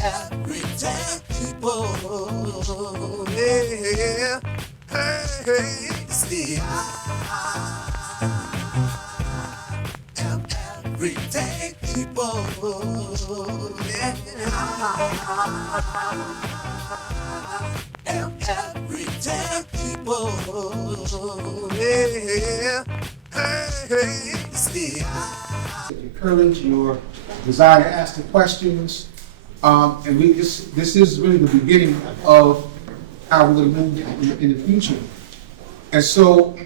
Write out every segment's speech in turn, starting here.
everyday people. Yeah, hey, see, I am everyday people. Yeah, I am everyday people. Yeah, hey, see, encourage your desire to ask the questions. And this is really the beginning of how we're going to move in the future. And so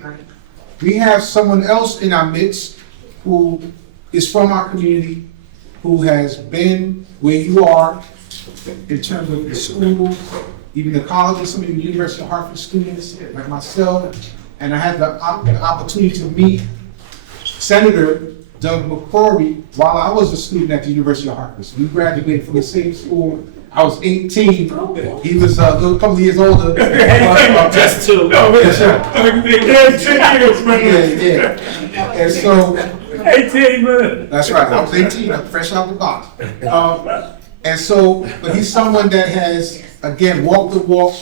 we have someone else in our midst who is from our community, who has been where you are in terms of the school, even the colleges, some of the University of Hartford students, like myself. And I had the opportunity to meet Senator Doug McCrory while I was a student at the University of Hartford. So we graduated from the same school. I was 18. He was a couple of years older. Just two. Yes, sir. 10 years, man. Yeah. And so, 18 minutes. that's right. I was 18. I'm fresh out the box. And so, but he's someone that has, again, walked the walk.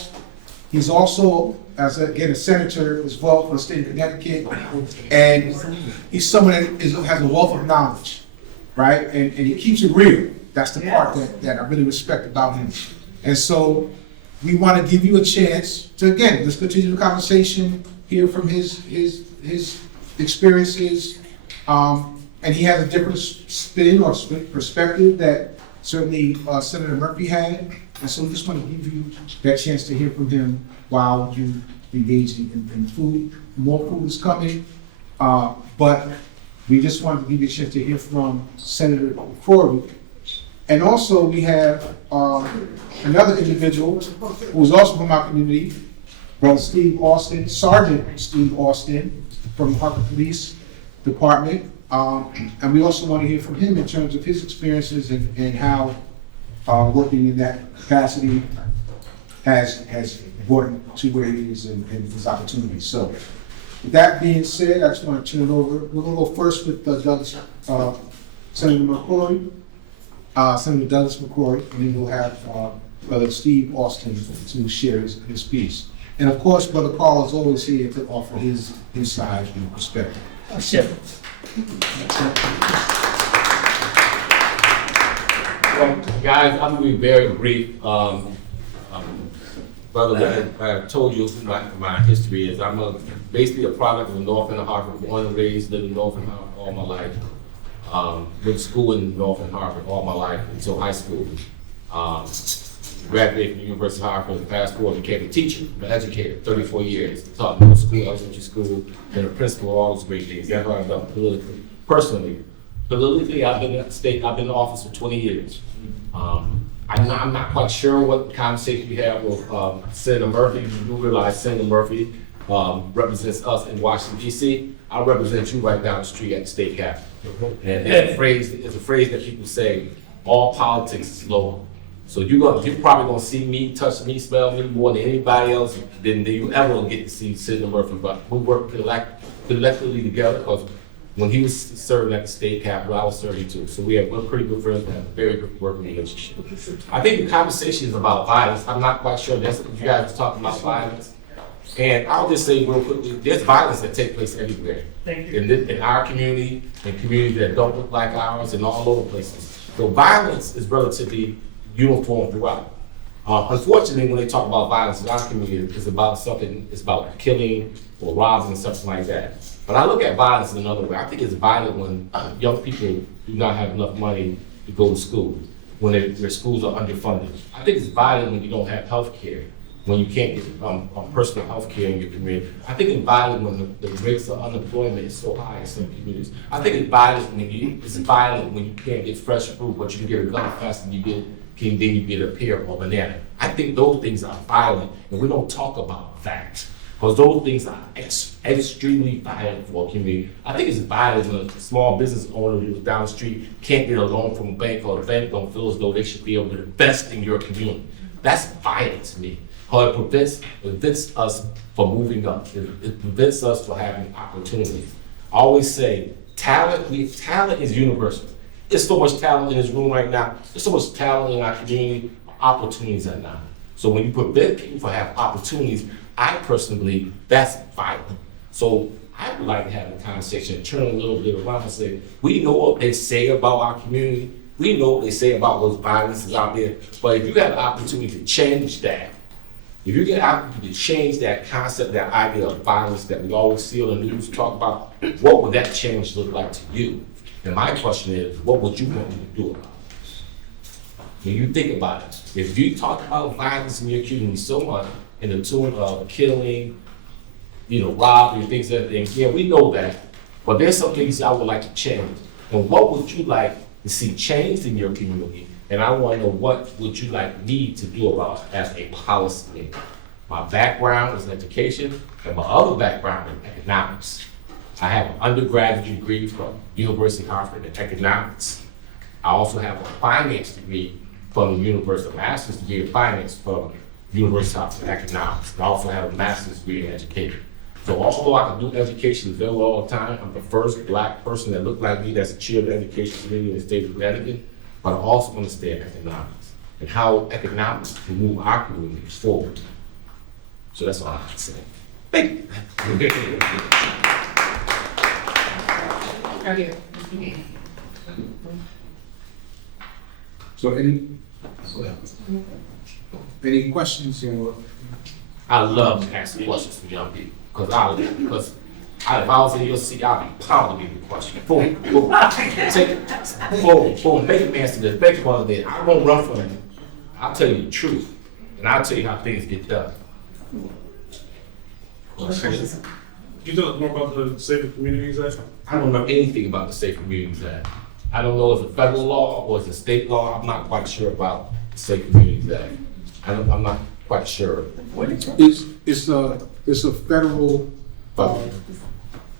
He's also, as a senator as well for the state of Connecticut, and he's someone that has a wealth of knowledge, right? And he keeps it real. That's the part that I really respect about him. And so we want to give you a chance to, again, let's continue the conversation, hear from his experiences, and he has a different spin or perspective that certainly Senator Murphy had. And so we just want to give you that chance to hear from him while you engage in food. More food is coming, but we just wanted to give you a chance to hear from Senator McCrory. And also we have another individual who is also from our community, Brother Steve Austin, Sergeant Steve Austin from the Hartford Police Department. And we also want to hear from him in terms of his experiences and how working in that capacity has brought him to where he is and his opportunities. So, with that being said, I just want to turn it over. We're going to go first with Senator McCrory, Senator Douglas McCrory, and then we'll have Brother Steve Austin to share his piece. And of course, Brother Carl is always here to offer his side and perspective. Sure. Well, guys, I'm going to be very brief. Brother, I told you my history is I'm basically a product of North and Hartford, born and raised, lived in North and Hartford all my life. Went to school in North and Hartford all my life until high school. Graduated from the University of Hartford, fast forward, became a teacher, an educator, 34 years. Taught middle school, elementary school, been a principal, all those great things. That's what I've done politically. Personally, I've been in the office for 20 years. I'm not quite sure what conversation you have with Senator Murphy. You realize Senator Murphy represents us in Washington, D.C. I represent you right down the street at the state capitol. And it's a phrase that people say, all politics is local. So you're probably gonna see me, touch me, smell me more than anybody else than you ever will get to see Senator Murphy. But we work collectively together because when he was serving at the state capitol, I was serving too. So we're pretty good friends and have a very good working relationship. I think the conversation is about violence. I'm not quite sure that's what you guys are talking about, violence. And I'll just say real quickly, there's violence that takes place everywhere. In our community, in communities that don't look like ours, and all over places. So violence is relatively uniform throughout. Unfortunately, when they talk about violence in our community, it's about killing or robbing, something like that. But I look at violence in another way. I think it's violent when young people do not have enough money to go to school, when their schools are underfunded. I think it's violent when you don't have health care, when you can't get personal health care in your community. I think it's violent when the rates of unemployment is so high in some communities. I think it's violent when you can't get fresh fruit, but you can get a gun fast and then you get a pear or a banana. I think those things are violent, and we don't talk about that. Because those things are extremely violent for a community. I think it's violent when a small business owner who's down the street can't get a loan from a bank, or the bank don't feel as though they should be able to invest in your community. That's violent to me. How it prevents us from moving up. It prevents us from having opportunities. I always say talent is universal. there's so much talent in this room right now. There's so much talent in our community. Opportunities are not. So when you prevent people from having opportunities, I personally believe that's vital. So I would like to have a conversation, turn a little bit around and say, we know what they say about our community. We know what they say about those violences out there. But if you have an opportunity to change that, if you get an opportunity to change that concept, that idea of violence that we always see on the news talk about, what would that change look like to you? And my question is, what would you want me to do about it? When you think about it, if you talk about violence in your community so much, in the tune of killing, robbery, things like that, and yeah, we know that, but there's some things I would like to change. And what would you like to see changed in your community? And I want to know what would you like me to do about it as a policy maker. My background is in education, and my other background is economics. I have an undergraduate degree from University of Hartford in economics. I also have a finance degree from the University of Master's degree in finance from University of Hartford in economics. I also have a master's degree in education. So although I can do education very well all the time, I'm the first Black person that looked like me that's a chair of the education committee in the state of Connecticut, but I also understand economics and how economics can move our community forward. So that's all I can say. Thank you. Right here. So any questions or? I love to ask questions from young people, because if I was in your seat, I'd be pounding me with questions. Boom, boom, make him answer this, make him answer this. I won't run from him. I'll tell you the truth, and I'll tell you how things get done. Can you tell us more about the Safer Communities Act? I don't know anything about the Safe Communities Act. I don't know if it's a federal law or it's a state law. I'm not quite sure about the Safe Communities Act. I'm not quite sure. It's a federal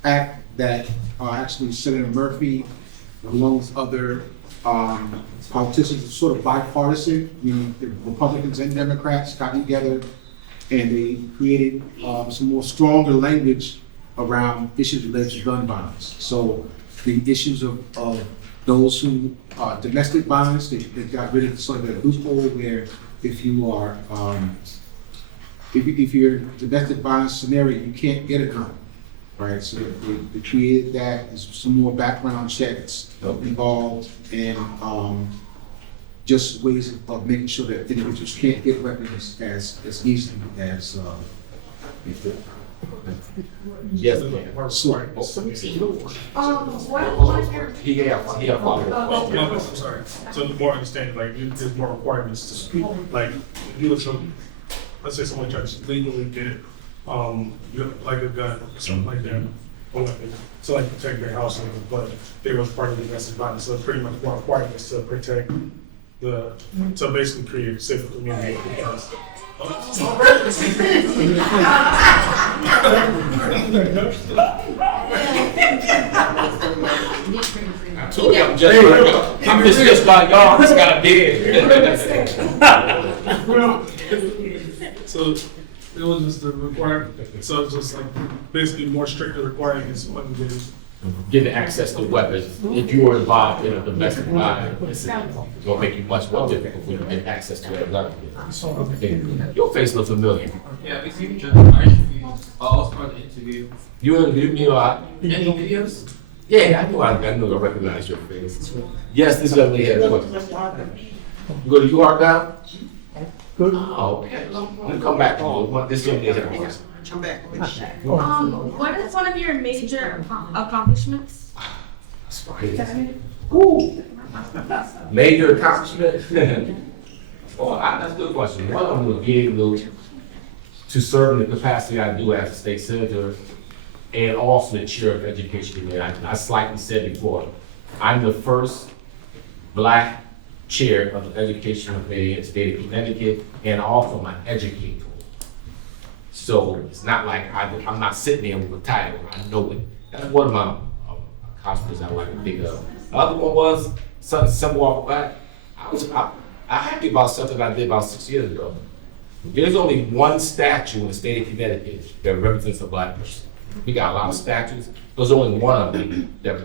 act that actually Senator Murphy, along with other politicians, is sort of bipartisan. The Republicans and Democrats got together and they created some more stronger language around issues related to gun violence. So the issues of those who domestic violence, they got rid of sort of a loophole where if you are if you're in a domestic violence scenario, you can't get a gun, right? So they created that. There's some more background checks involved and just ways of making sure that individuals can't get weapons as easily as before. Yes, ma'am. Sorry. He had a follow-up. I'm sorry. So the more understanding, there's more requirements to speak. Like, if you look, let's say someone tries to legally get, like a gun or something like that, or weapon, to protect their house, but they was part of the domestic violence. So pretty much more requirements to protect to basically create a safer community. I told you I'm just like y'all. Just got a dead. So it was just the requirement. So it's just basically more stricter requirements when we did. Getting access to weapons, if you were involved in a domestic violence, it's gonna make you much more difficult for you to get access to that weapon. Your face looks familiar. Yeah, we see each other. I interviewed. Also part of the interview. You interviewed me a lot? Any videos? Yeah, I knew I recognized your face. Yes, this young lady had a question. You go to UR now? Good. Oh, okay. Let me come back to you. This young lady had a question. What is one of your major accomplishments? Ooh. Major accomplishment? Well, that's a good question. One of them was being able to serve in the capacity I do as a state senator and also the chair of education committee. I slightly said before, I'm the first Black chair of the education committee in the state of Connecticut and also my educator. So it's not like I'm not sitting there with a title. I know it. That's one of my accomplishments I like to think of. The other one was something simple off the bat. I happy about something I did about 6 years ago. There's only one statue in the state of Connecticut that represents a Black person. We got a lot of statues. There's only one of them that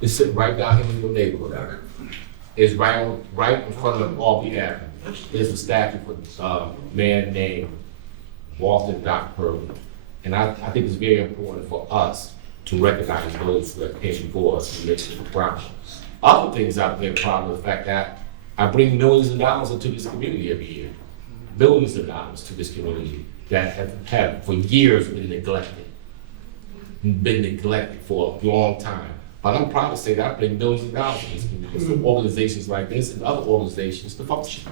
It's sitting right down here in the neighborhood. It's right in front of Albee Avenue. There's a statue for a man named Walter Doc Purley. And I think it's very important for us to recognize those that came before us and make it proud. Other things I've been proud of the fact that I bring millions of dollars into this community every year. Billions of dollars to this community that have for years been neglected for a long time. But I'm proud to say that I bring millions of dollars in this community for organizations like this and other organizations to function.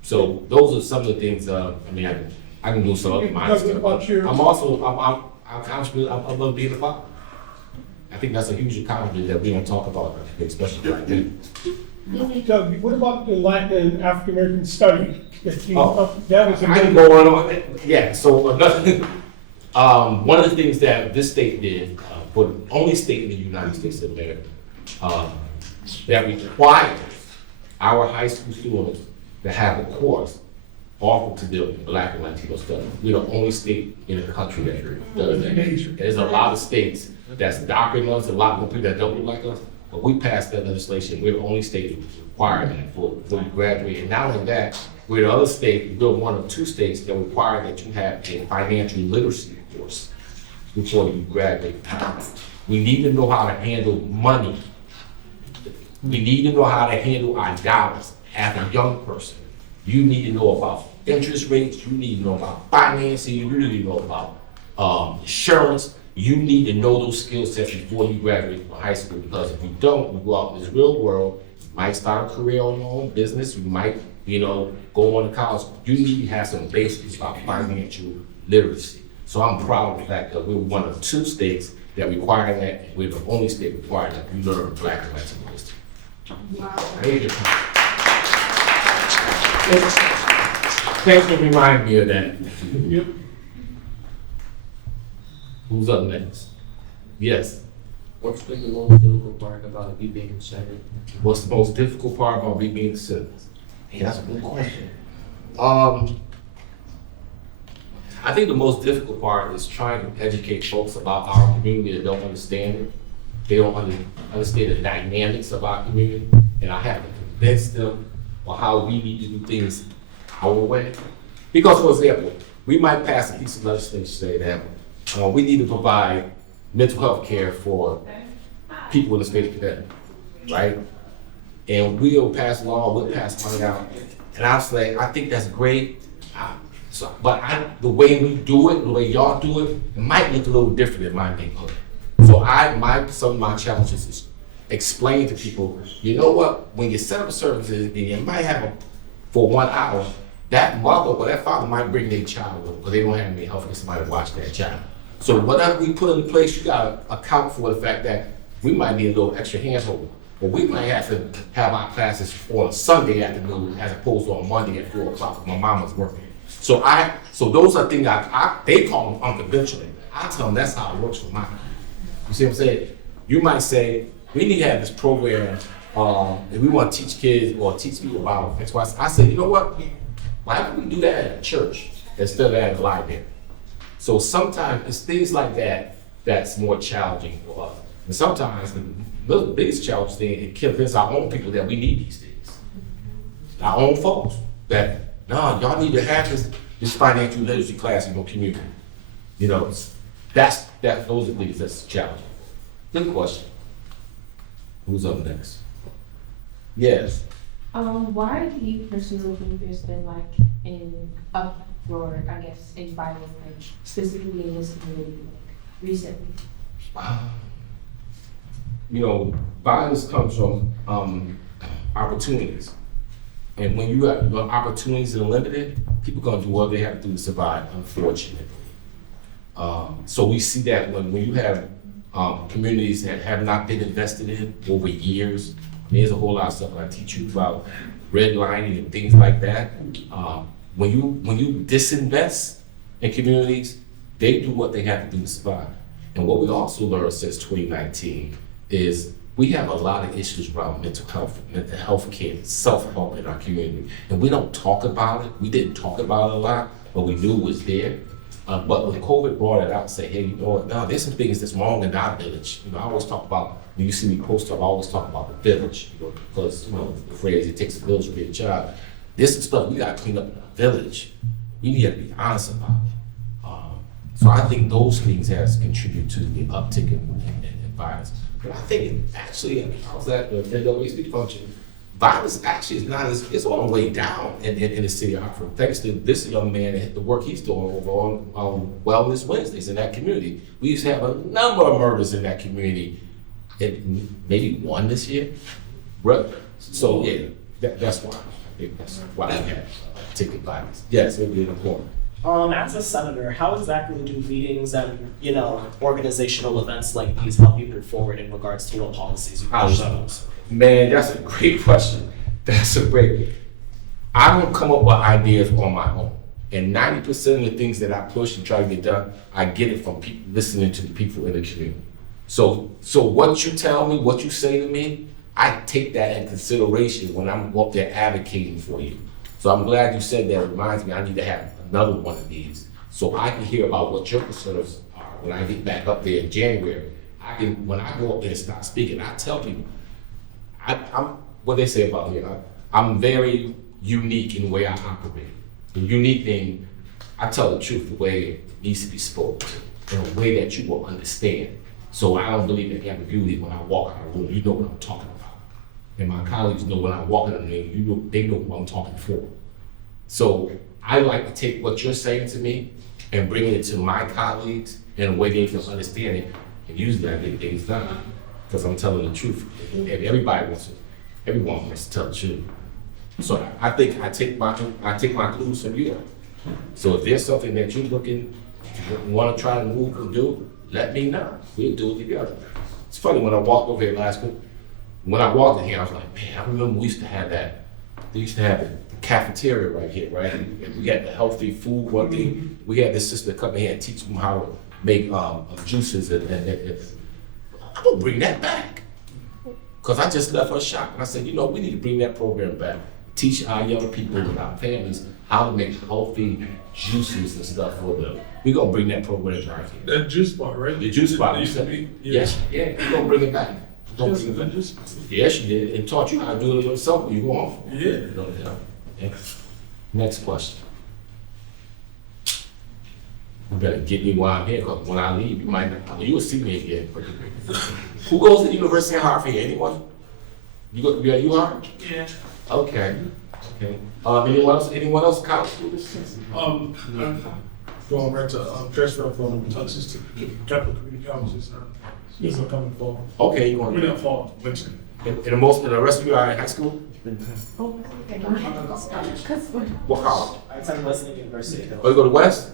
So those are some of the things, I can do some other minds. I'm also, I'm accomplishment, I love being a father. I think that's a huge accomplishment that we don't talk about, especially right now. Doug, what about the Latin African American study? That was a I can go on, yeah, so another, one of the things that this state did, for the only state in the United States of America, that requires our high school students to have a course offered to them, Black and Latino studies. We're the only state in the country that does that. There's a lot of states that's darker than us, a lot of people that don't look like us, but we passed that legislation. We're the only state that require that for you graduate. And not only that, we're the other state, we're one of 2 states that require that you have a financial literacy course before you graduate. We need to know how to handle money. We need to know how to handle our dollars as a young person. You need to know about interest rates, you need to know about financing, you need to know about insurance. You need to know those skill sets before you graduate from high school, because if you don't, you go out in this real world, you might start a career on your own business, you might, go on to college. You need to have some basics about financial literacy. So I'm proud of the fact that we're one of 2 states that require that, and we're the only state requiring that you learn Black and Latino history. Major accomplishment. Thanks for reminding me of that. Yep. Who's up next? Yes. What's been the most difficult part about you being Senate? What's the most difficult part about me being a citizen? Hey, that's a good question. I think the most difficult part is trying to educate folks about our community that don't understand it. They don't understand the dynamics of our community, and I have to convince them on how we need to do things our way. Because, for example, we might pass a piece of legislation say that we need to provide mental health care for people in the state of Connecticut, right? And we'll pass law, we'll pass money out. And I was like, I think that's great. But the way we do it, the way y'all do it, it might look a little different in my neighborhood. So some of my challenges is explain to people, you know what, when you set up services and you might have for 1 hour, that mother or that father might bring their child with them because they don't have any help for somebody to watch that child. So whatever we put in place, you gotta account for the fact that we might need a little extra handhold. Or we might have to have our classes on a Sunday afternoon as opposed to on Monday at 4 o'clock when my mama's working. So those are things they call them unconventional. I tell them that's how it works for mine. You see what I'm saying? You might say, we need to have this program, and we want to teach kids or teach people about X, Y. I say, you know what? Why don't we do that at a church instead of at a library? So sometimes it's things like that that's more challenging for us. And sometimes the biggest challenge thing is convince our own people that we need these things. Our own folks that, no, y'all need to have this financial literacy class in your community. Those are things that's challenging. Good question. Who's up next? Yes. Why do you personally think there's been like an uproar, I guess, in violence, like specifically in this community, like recently? Violence comes from opportunities. And when you have your opportunities are limited, people gonna do what they have to do to survive, unfortunately. So we see that when you have communities that have not been invested in over years. There's a whole lot of stuff I teach you about redlining and things like that. When you disinvest in communities, they do what they have to do to survive. And what we also learned since 2019 is we have a lot of issues around mental health care, self-help in our community. And we don't talk about it. We didn't talk about it a lot, but we knew it was there. But when COVID brought it out, say, hey, you know what, no, there's some things that's wrong in our village. I always talk about, when you see me post up, I always talk about the village, because, the phrase, it takes a village to be a child. There's some stuff we gotta clean up in our village. We need to be honest about it. So I think those things has contributed to the uptick in violence. But I think actually, I was at the NAACP function, violence actually is not it's on the way down in the city of Hartford, thanks to this young man and the work he's doing over on Wellness Wednesdays in that community. We used to have a number of murders in that community, and maybe one this year. Right? So yeah, that's why. I think that's why we have ticket violence. Yes, it would be important. As a senator, how exactly do meetings and, organizational events like these help you move forward in regards to what policies you push? Man, that's a great question. I don't come up with ideas on my own. And 90% of the things that I push and try to get done, I get it from people, listening to the people in the community. So what you tell me, what you say to me, I take that in consideration when I'm up there advocating for you. So I'm glad you said that. It reminds me, I need to have another one of these so I can hear about what your concerns are when I get back up there in January. When I go up there and start speaking, I tell people, I'm what they say about me, I'm very unique in the way I operate. The unique thing, I tell the truth the way it needs to be spoken, in a way that you will understand. So I don't believe in ambiguity when I walk out of the room. You know what I'm talking about. And my colleagues know when I walk in the room, they know what I'm talking for. So I like to take what you're saying to me and bring it to my colleagues in a way they can understand it, and usually I get things done because I'm telling the truth. And everyone wants to tell the truth. So I think I take my clues from you. So if there's something that you're looking, you want to try to move and do, let me know. We'll do it together. It's funny, when I walked over here last week, when I walked in here, I was like, man, I remember we used to have that. They used to have the cafeteria right here, right? And we had the healthy food one thing. We had this sister come in here and teach them how to make juices. And I'm gonna bring that back. Because I just left her shop. And I said, we need to bring that program back. Teach our young people and our families how to make healthy juices and stuff for them. We're gonna bring that program back here. That juice bar, right? The juice bar. That used to be, Yes, yeah, we're gonna bring it back. Yes, she did, and taught you how to do it yourself when you go off. Yeah. Next question. You better get me while I'm here, because when I leave, you will see me again. Who goes to the University of Hartford? Anyone? You are? Yeah. Okay. Anyone else college students? I'm going back to transfer from Texas to Capital Community Colleges. This is coming fall. Okay, you want Not fall, winter. And the rest of you are in high school? What college? I attend Wesleyan University. Oh, you go to West?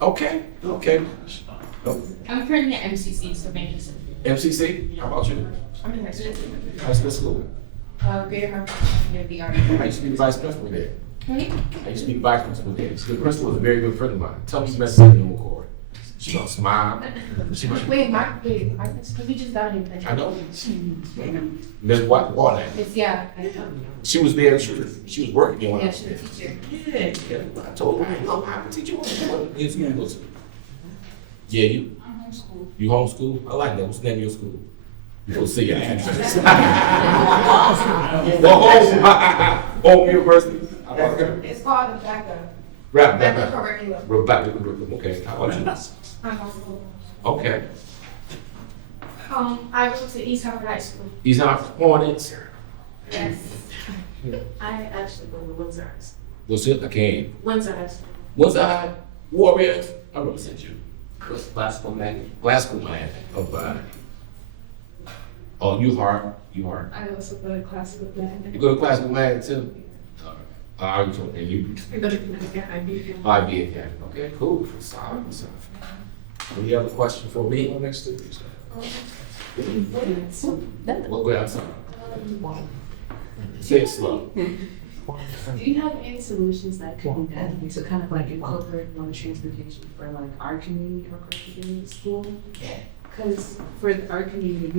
Okay. I'm currently at MCC, so Manchester. MCC? How about you? I'm in high school. High school? Greater Hartford, near the art. I used to be the vice principal there. I used to be the vice principal there. The principal was a very good friend of mine. Tell me you met Senator McCrory. She gonna smile. Wait, because we just got a new picture. I know. Ms. What? Yeah. She was there. She was working there when I Yeah, was she's there. a teacher. Yeah, I told her, I'm a teacher. Yeah, you. I'm homeschooled. You homeschool? I like that. What's the name of your school? You'll see your address. Home University. It's called Rebecca. Rebecca. Curriculum. Rebecca curriculum. Okay. How about you? I'm homeschooled. Okay. I go to East Hartford High School. These are Hornets. Yes. I actually go to Windsor. What's it? I can't. Windsor High School. Was I Warriors? I represent you. Glasgow man. Glasgow man. Oh, oh, you hard. I also go to class with them. You go to Glasgow man too? And you? I go to Connecticut. I do. IB Academy. Okay, cool. Solid stuff. Any other question for me? Next to you. Well, go ahead. I'm sorry. Say it slow. Do you have any solutions that could be done to kind of like incorporate more transportation for like our community or community school? Because for our community,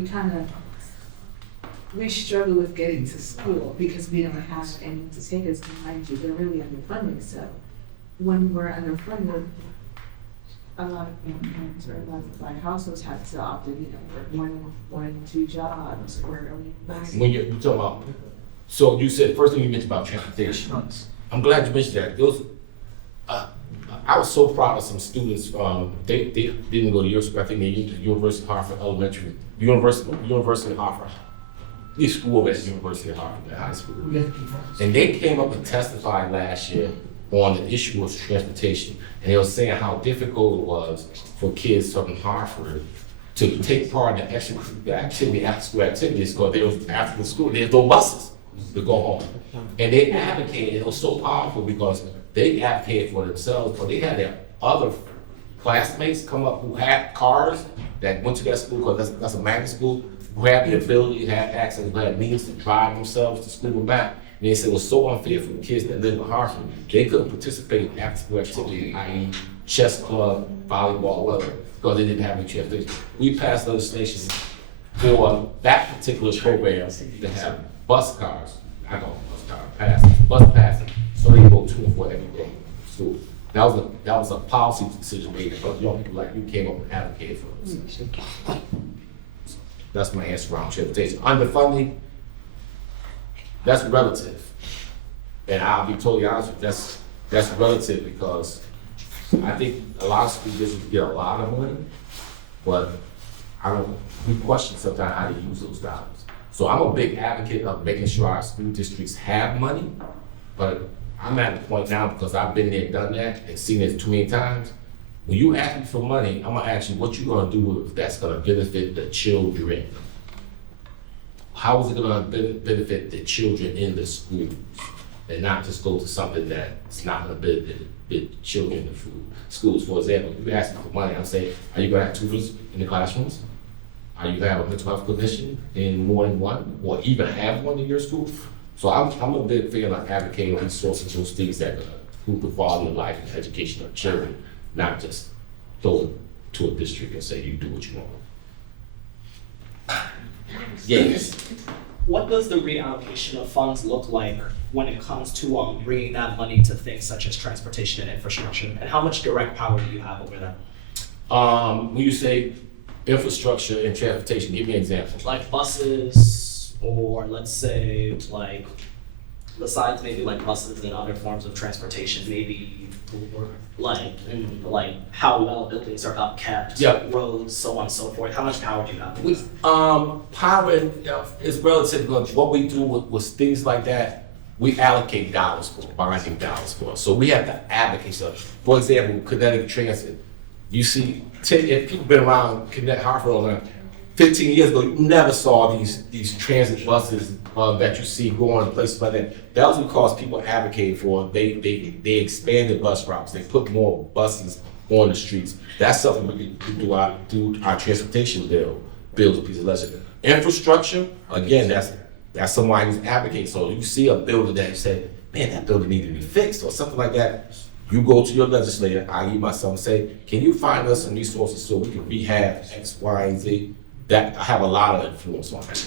we struggle with getting to school because we don't have any to take us. Mind you, they're really underfunded. So when we're underfunded, a lot of parents or a lot of like households have to opt in, work one, two jobs or When you're talking about, so you said, first thing you mentioned about transportation. I'm glad you mentioned that. It was, I was so proud of some students, they didn't go to your school, I think they went to University of Hartford Elementary, University of Hartford. These school at University of Hartford, the high school. And they came up and testified last year on the issue of transportation. And they were saying how difficult it was for kids from Hartford to take part in the activity, after school activities, because they was after the school, there's no buses to go home. And they advocated, it was so powerful because they advocated for themselves, but they had their other classmates come up who had cars that went to that school, because that's a magnet school, who had the ability, had access, who had means to drive themselves to school and back. And they said it was so unfair for the kids that live in Hartford. They couldn't participate in after-school activity, i.e. chess club, volleyball, whatever, because they didn't have any transportation. We passed legislation for that particular program to have bus cars, I don't know, bus passes, so they can go to and fro every day to school. That was a policy decision made, because young people like you came up and advocated for us. That's my answer around transportation. Underfunding, that's relative. And I'll be totally honest with you, that's relative, because I think a lot of school districts get a lot of money, but we question sometimes how to use those dollars. So I'm a big advocate of making sure our school districts have money, but I'm at the point now, because I've been there, done that, and seen it too many times. When you ask me for money, I'm gonna ask you what you gonna do if that's gonna benefit the children. How is it gonna benefit the children in the schools? And not just go to something that's not gonna benefit the children in the schools. For example, if you ask me for money, I'm saying, are you gonna have tutors in the classrooms? Are you gonna have a mental health clinician in more than one, or even have one in your school? So I'm a big fan of advocating resources, those things that improve the quality of life and education of children, not just throw it to a district and say, you do what you want. Yes. What does the reallocation of funds look like when it comes to bringing that money to things such as transportation and infrastructure? And how much direct power do you have over that? When you say infrastructure and transportation, give me an example. Like buses, or let's say like, besides maybe like buses and other forms of transportation, maybe like how well buildings are upkept, Yep. roads, so on and so forth. How much power do you have? Power is relative, because what we do with things like that, we allocate dollars for, bonding dollars for. So we have to advocate stuff. For example, Connecticut Transit. You see, if people been around Hartford over 15 years ago, you never saw these transit buses that you see going to places like that. That was because people advocated for it. They expanded bus routes. They put more buses on the streets. That's something we can do our transportation bills a piece of legislation. Infrastructure, again, that's somebody who's advocating. So you see a building that you say, man, that building needs to be fixed or something like that. You go to your legislator, i.e. myself, and say, can you find us some resources so we can rehab X, Y, and Z? That I have a lot of influence on that.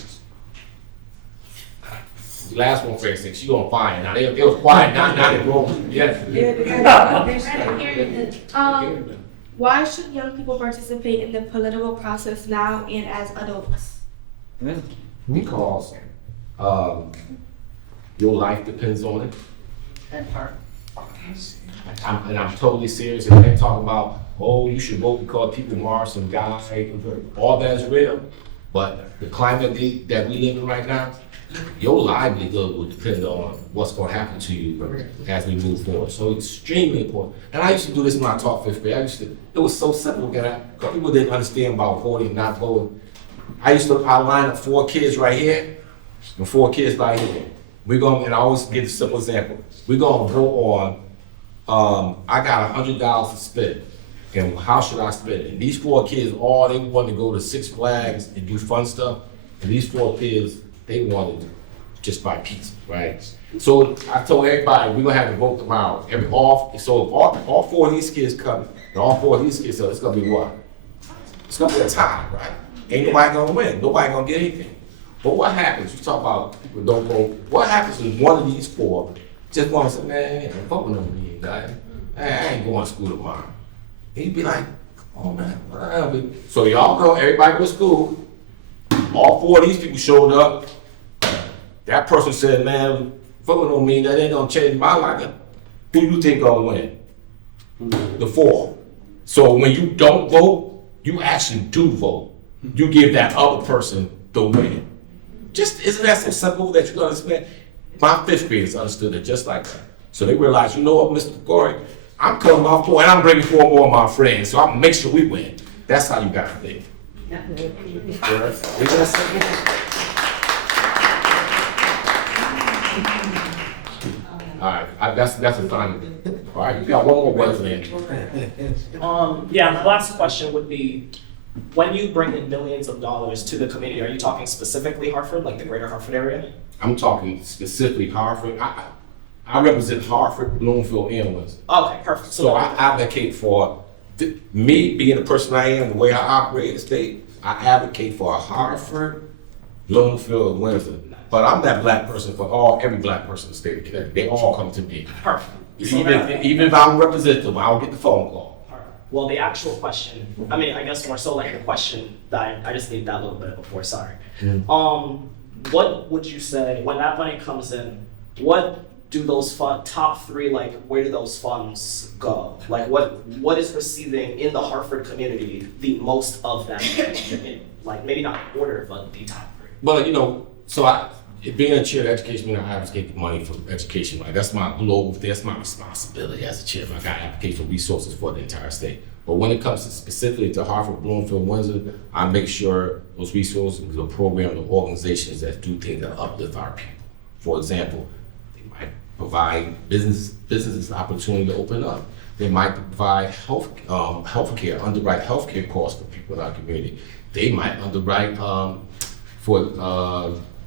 The last one, for instance, you gonna find now. It was quiet, not in room. Yes. Why should young people participate in the political process now and as adults? Because your life depends on it. I'm totally serious. And I ain't talking about, oh, you should vote because people march and die. All that is real. But the climate that we live in right now, your livelihood will depend on what's going to happen to you as we move forward. So it's extremely important. And I used to do this when I taught fifth grade. It was so simple. Because people didn't understand about voting, not voting. I line up 4 kids right here and 4 kids right here. And I always give a simple example. We're going to vote on, I got $100 to spend. And how should I spend it? And these 4 kids, all they wanted to go to Six Flags and do fun stuff. And these 4 kids, they wanted to just buy pizza, right? So I told everybody, we're gonna have to vote tomorrow. So if all 4 of these kids come, and all 4 of these kids, so it's gonna be what? It's gonna be a tie, right? Ain't nobody gonna win, nobody gonna get anything. But what happens, you talk about people don't vote, what happens when one of these 4 just wanna say, man, voting on me, I ain't going to school tomorrow. And you'd be like, Oh man, whatever. So y'all know, everybody go to school. All 4 of these people showed up. That person said, man, voting on me, that ain't gonna change my life. Who you think gonna win? The 4. So when you don't vote, you actually do vote. You give that other person the win. Just, isn't that so simple that you can understand? My 5th graders understood it just like that. So they realized, you know what, Mr. McCrory, I'm coming off 4 and I'm bringing 4 more of my friends, so I'm gonna make sure we win. That's how you gotta think. All right, that's a fine. All right, you got one more question. Yeah, my last question would be, when you bring in millions of dollars to the community, are you talking specifically Hartford, like the greater Hartford area? I'm talking specifically Hartford. I represent Hartford, Bloomfield, and Windsor. Okay, perfect. So I advocate for, me being the person I am, the way I operate the state, I advocate for Hartford, Bloomfield, and Windsor. But I'm that black person for every black person in the state of Connecticut. They all come to me. Perfect. Even if I'm representative, I don't get the phone call. Well, the actual question, I mean, I guess more so like the question that I just need that a little bit before, sorry. What would you say, when that money comes in, what do those top 3, like, where do those funds go? Like, what is receiving in the Hartford community the most of that money? Like, maybe not order, but the top 3. Well, you know, so being a chair of education, I advocate the money for education. Right? That's my responsibility as a chair. I got to advocate for resources for the entire state. But when it comes to specifically to Hartford, Bloomfield, Windsor, I make sure those resources, the program, the organizations that do things that uplift our people. For example, they might provide businesses opportunity to open up. They might provide healthcare, underwrite healthcare costs for people in our community. They might underwrite for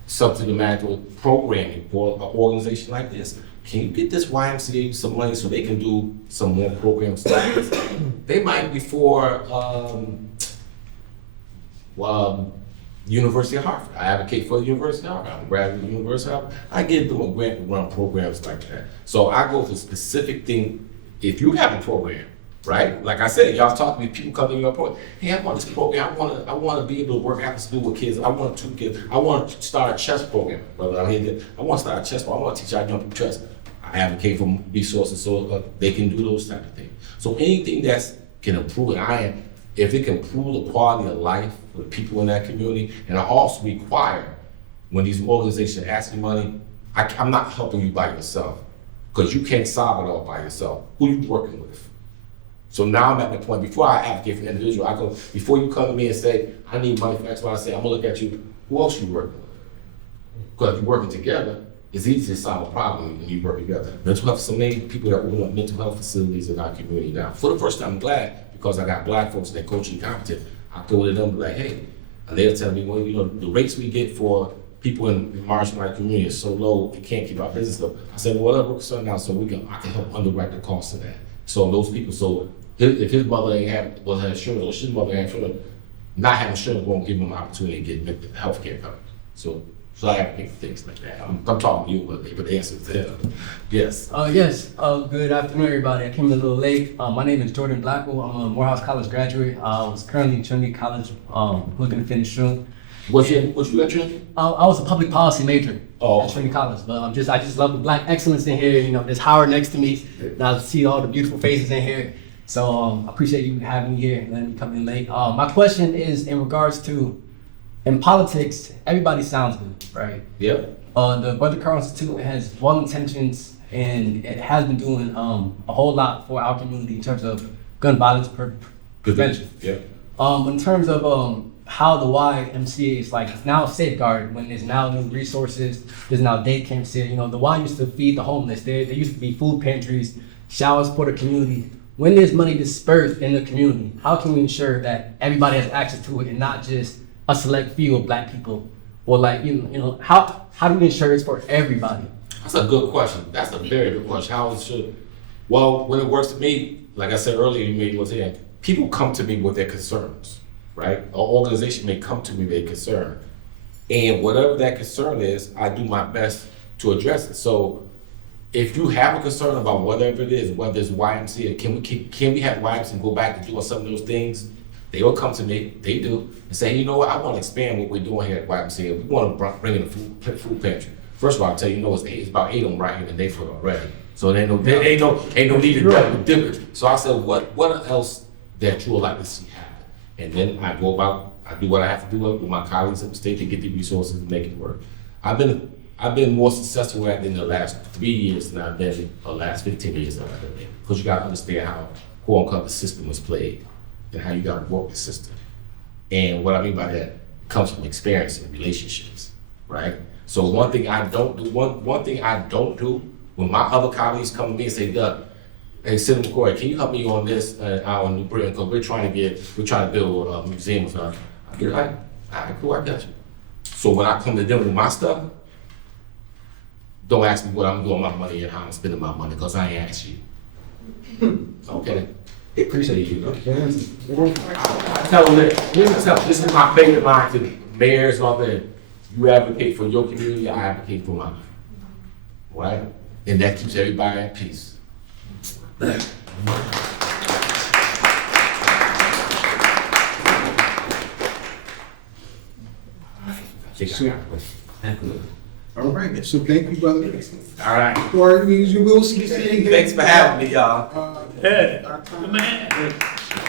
supplemental programming for an organization like this. Can you get this YMCA some money so they can do some more programs like this? They might be for University of Hartford. I advocate for the University of Hartford. I'm a graduate of the University of Hartford. I give them a grant to run programs like that. So I go for specific thing. If you have a program, right? Like I said, y'all talk to me, people come to me, hey, I want this program. I want to be able to work after school with kids. I want 2 kids. I want to start a chess program. Brother, I want to start a chess program. I want to teach our young people chess. I advocate for resources so they can do those type of things. So anything that can improve it, if it can improve the quality of life for the people in that community, and I also require when these organizations ask me money, I'm not helping you by yourself because you can't solve it all by yourself. Who you working with? So now I'm at the point, before I advocate for an individual, I go, before you come to me and say, I need money for X, Y, Z, I'm gonna look at you, who else you working with? Because if you're working together, it's easy to solve a problem when you work together. Mental health, so many people that open up mental health facilities in our community now. For the first time, I'm glad, because I got black folks that coaching competent. I go to them like, hey, and they'll tell me, well, you know, the rates we get for people in the marginalized community is so low, we can't keep our business up. I said, well, we're concerned now, so I can help underwrite the cost of that. So those people, if his mother wasn't had insurance, or his mother had insurance, not having insurance won't give him an opportunity to get health care covered. So I advocate for things like that. I'm talking to you, but the answer is there. Yes. Yes. Good afternoon, everybody. I came a little late. My name is Jordan Blackwell. I'm a Morehouse College graduate. I was currently in Trinity College, looking to finish soon. What you at Trinity? I was a public policy major at Trinity College, but I just love the black excellence in here. You know, there's Howard next to me, and I see all the beautiful faces in here. So I appreciate you having me here and letting me come in late. My question is in regards to, in politics, everybody sounds good, right? Yep. The Brother Carl Institute has well intentions and it has been doing a whole lot for our community in terms of gun violence prevention. Yeah. In terms of how the YMCA is like now safeguarded when there's now new resources, there's now day camps here. You know, the Y used to feed the homeless. There used to be food pantries, showers for the community. When there's money dispersed in the community, how can we ensure that everybody has access to it and not just a select few of black people? Or like, you know, how do we ensure it's for everybody? That's a good question. That's a very good question. How it should? Well, when it works for me, like I said earlier, you made was here. People come to me with their concerns, right? An organization may come to me with their concern, and whatever that concern is, I do my best to address it. So, if you have a concern about whatever it is, whether it's YMCA, can we have YMCA go back to doing some of those things? They will come to me, they do, and say, you know what, I want to expand what we're doing here at YMCA. We want to bring in a food pantry. First of all, I'll tell you, it's about 8 of them right here in the neighborhood already. So there ain't no need to do different. So I said, what else that you would like to see happen? And then I do what I have to do with my colleagues at the state to get the resources to make it work. I've been more successful at it in the last 3 years than I've been the last 15 years that I've been there. Because you gotta understand how quote unquote the system was played and how you gotta work the system. And what I mean by that comes from experience and relationships, right? So one thing I don't do when my other colleagues come to me and say, Doug, hey, Senator McCrory, can you help me on this out in New Britain? Because we're trying to build a museum. I'll be like, all right, cool, I got you. So when I come to them with my stuff, don't ask me what I'm doing with my money and how I'm spending my money, because I ain't asked you. Okay? They appreciate you. I tell them this is my favorite line to mayors all there. You advocate for your community, I advocate for mine. Right? And that keeps everybody at peace. All right, so thank you, brother. All right. Or we will see you. Thanks for having me, y'all. Our time-